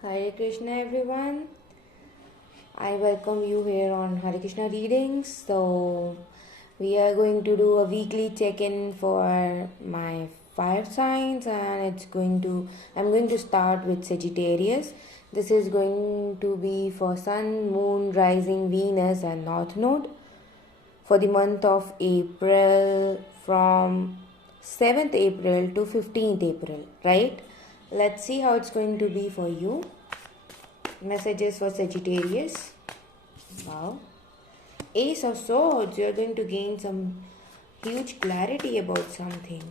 Hare Krishna everyone. I welcome you here on Hare Krishna readings. So we are going to do a weekly check-in for my fire signs and I'm going to start with Sagittarius. This is going to be for Sun, Moon, Rising, Venus and North Node for the month of April from 7th April to 15th April, right? Let's see how it's going to be for you. Messages for Sagittarius. Wow. Ace of Swords, you are going to gain some huge clarity about something.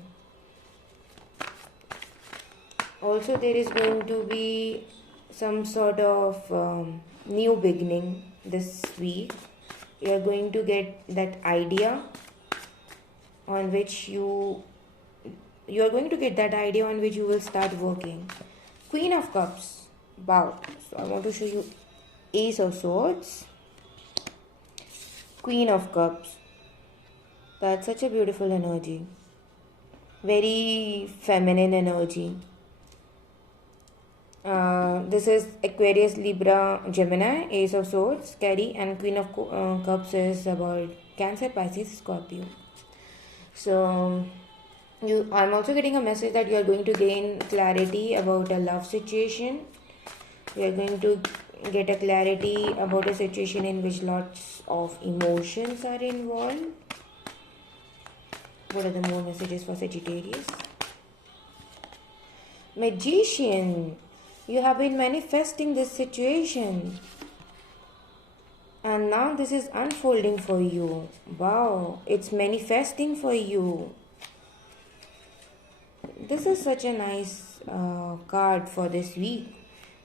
Also, there is going to be some sort of new beginning this week. You are going to get that idea on which you are going to get that idea on which you will start working. Queen of Cups. Wow. So I want to show you Ace of Swords, Queen of Cups. That's such a beautiful energy. Very feminine energy. This is Aquarius, Libra, Gemini, Ace of Swords, Carry, and Queen of Cups is about Cancer, Pisces, Scorpio. So I'm also getting a message that you are going to gain clarity about a love situation. You are going to get a clarity about a situation in which lots of emotions are involved. What are the more messages for Sagittarius? Magician, you have been manifesting this situation and now this is unfolding for you. Wow, it's manifesting for you. This is such a nice card for this week.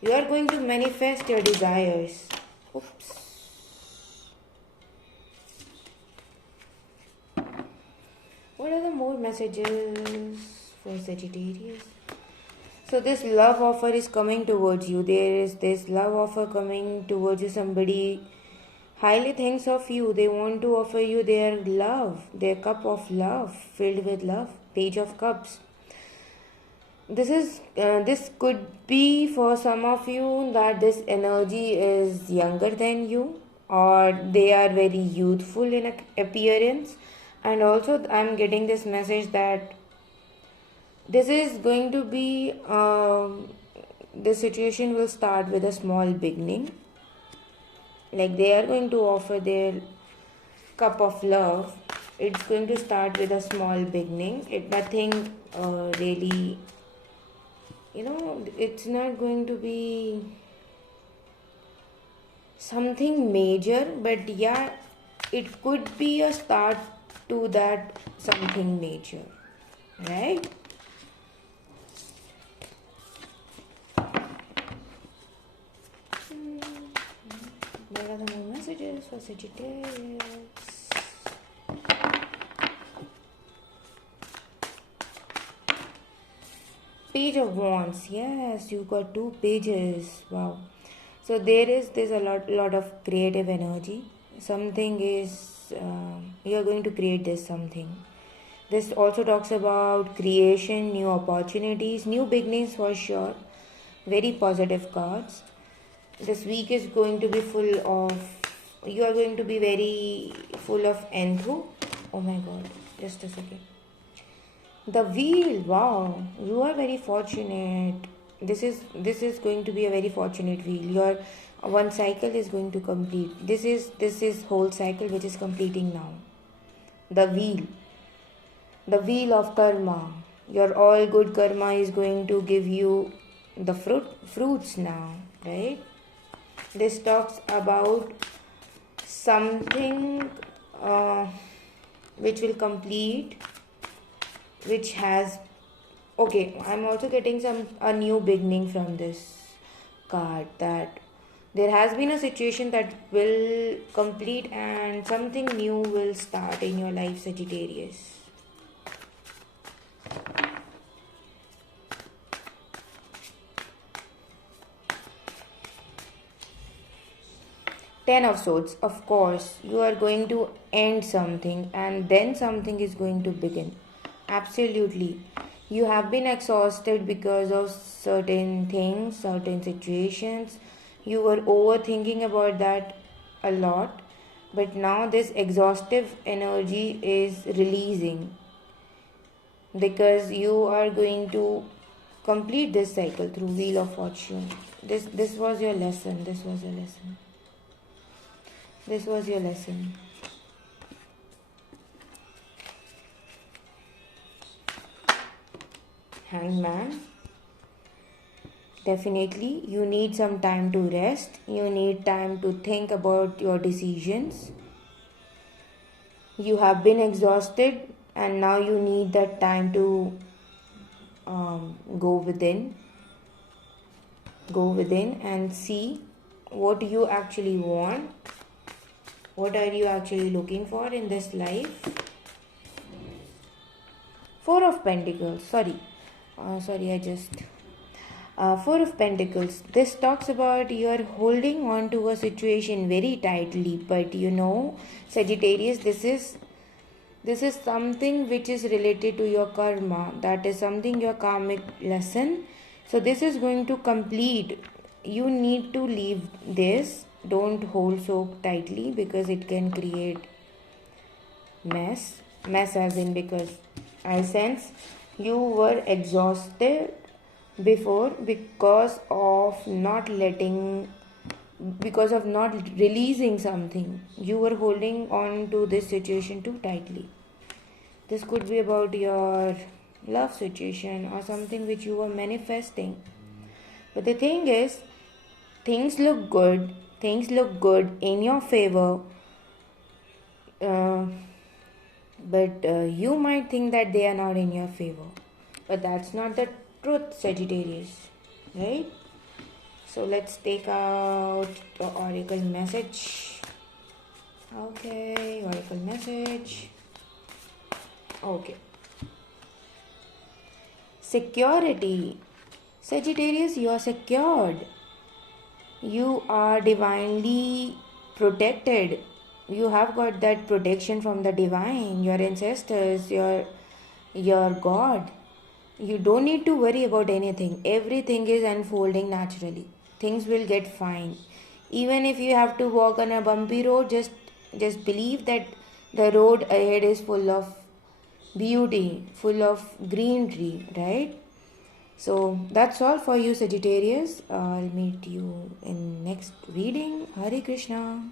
You are going to manifest your desires. Oops. What are the more messages for Sagittarius? So this love offer is coming towards you. There is this love offer coming towards you. Somebody highly thinks of you. They want to offer you their love, their cup of love, filled with love. Page of Cups. This could be for some of you that this energy is younger than you or they are very youthful in appearance, and also I'm getting this message that this is going to be the situation will start with a small beginning, like they are going to offer their cup of love. It's going to start with a small beginning. Nothing really, it's not going to be something major, but yeah, it could be a start to that something major, right? What are the more messages for Sagittarius? Page of Wands. Yes, you got 2 pages. Wow. So there's a lot of creative energy. Something is you are going to create this something. This also talks about creation, new opportunities, new beginnings for sure. Very positive cards. This week is going to be full of, you are going to be very full of enthu. Oh my god, just a second. The Wheel. Wow, you are very fortunate. This is going to be a very fortunate wheel. Your one cycle is going to complete. This is whole cycle which is completing now. The wheel of karma. Your all good karma is going to give you the fruits now, right? This talks about something which will complete, which has, okay, I'm also getting a new beginning from this card, that there has been a situation that will complete and something new will start in your life, Sagittarius. Ten of Swords. Of course, you are going to end something and then something is going to begin. Absolutely. You have been exhausted because of certain things, certain situations. You were overthinking about that a lot, but now this exhaustive energy is releasing because you are going to complete this cycle through Wheel of Fortune. This was your lesson. This was your lesson. This was your lesson. Hangman. Definitely, you need some time to rest. You need time to think about your decisions. You have been exhausted, and now you need that time to go within and see what you actually want. What are you actually looking for in this life? Four of Pentacles. Four of Pentacles. This talks about you're holding on to a situation very tightly, but you know, Sagittarius, this is something which is related to your karma. That is something your karmic lesson. So this is going to complete. You need to leave this. Don't hold so tightly because it can create mess as in, because I sense you were exhausted before because of not releasing something. You were holding on to this situation too tightly. This could be about your love situation or something which you were manifesting. But the thing is, things look good in your favor, but you might think that they are not in your favor. But that's not the truth, Sagittarius, right? So let's take out the oracle message. Okay, oracle message. Okay. Security. Sagittarius, you are secured. You are divinely protected. You have got that protection from the divine, your ancestors, your God. You don't need to worry about anything. Everything is unfolding naturally. Things will get fine. Even if you have to walk on a bumpy road, just believe that the road ahead is full of beauty, full of greenery, right? So that's all for you, Sagittarius. I'll meet you in next reading. Hare Krishna.